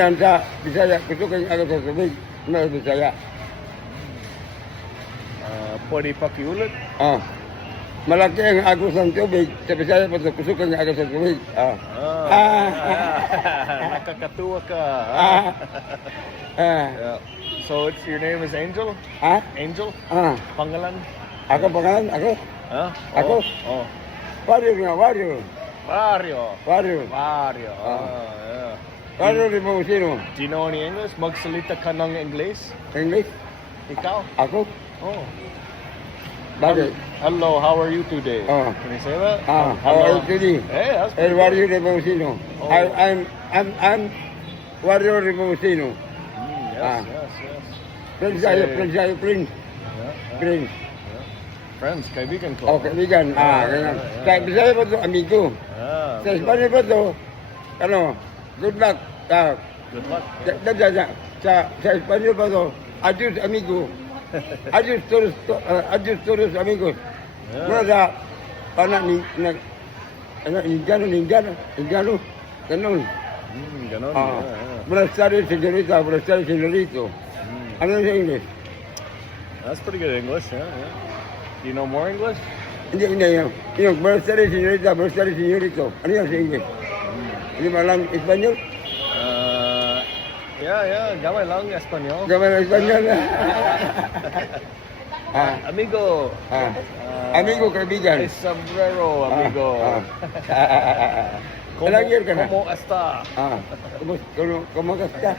Yan sa Bisaya, gusto kong ako sa tubig na Bisaya. Pwede pakiulit. Malaki ang agos ng tubig. Sa Bisaya pa ito, gusto kong ako sa tubig. Nakakatuwa ka. Yeah. So your name is Angel? Angel? Pangalan? Ako pangalan? Ako? Ako? Oh. Warrior nga, warrior. Mario. Warrior. Mario. Yeah. Warrior di mo sino? Do you know any English? Magsalita ka ng English? English? Ikaw? Ako? Oh. Bakit? Hello, how are you today? Oh. Can you say that? How are you today? Hey, that's El pretty warrior di mo sino? Oh. I'm warrior di mo sino? Yes, yes, yes. Prince tayo, Prince. Yeah. Prince. Friends, kaibigan ko. Oh, kaibigan. Ganyan. Sa Bisaya pa ito, amigo. Ah, Sa Espanya pa ito, good luck. good luck. Sa Espanya pa ito, adios amigo. Adios todos amigos. Mula sa Indiano, ganun. Ganon. Buenas tardes, señorita, buenas tardes, señorito. Ano sa English? That's pretty good English, yeah. Do you know more English? Hindi. Yung buenas tardes, señorita, buenas tardes, señorito. Ano yan sa English? Hindi mo alam Espanyol? Yeah, gamay lang Espanyol. Gamay ng Espanyol. Amigo. Amigo, kaibigan. El sombrero, amigo. Ilang year ka na? ¿Cómo está? ¿Cómo está?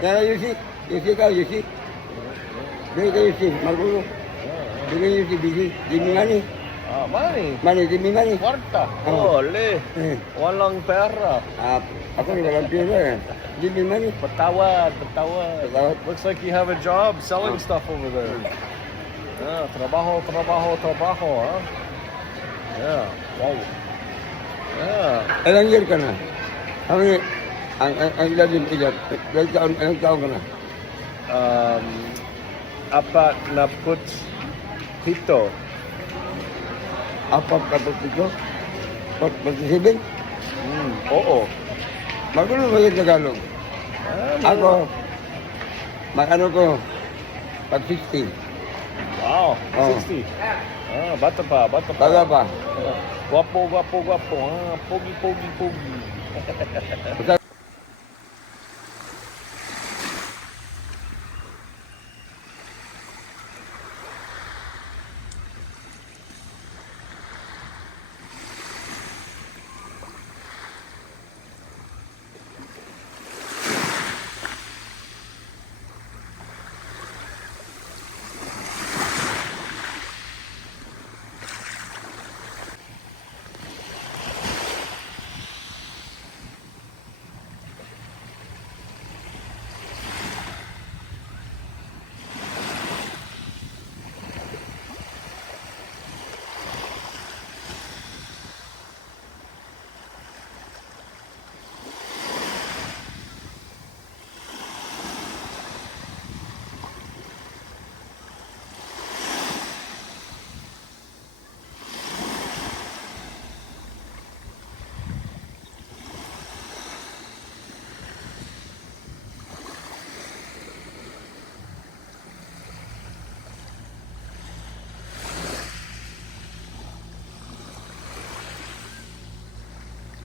Kaya Yusi ka, Yusi. Dili ka Yusi, Margulo. Dili Yusi, Jimmy Mani. Money. Jimmy Mani. Kwarta. Ole. Walang pera. Ako rin walang pera. Jimmy Mani. Patawad. Looks like you have a job selling stuff over there. Trabajo, huh? Yeah. Wow. Yeah. Ilang year ka na? Ang lalim ilan? Ilang taon ka na? Apat na pito. Apat na pito? 47? Oo. Magulo ba yung Tagalog? Ako, mag-ano ko, pag 60. Wow, Oh. 60. Bata pa. Baga pa. Guwapo. Pogi.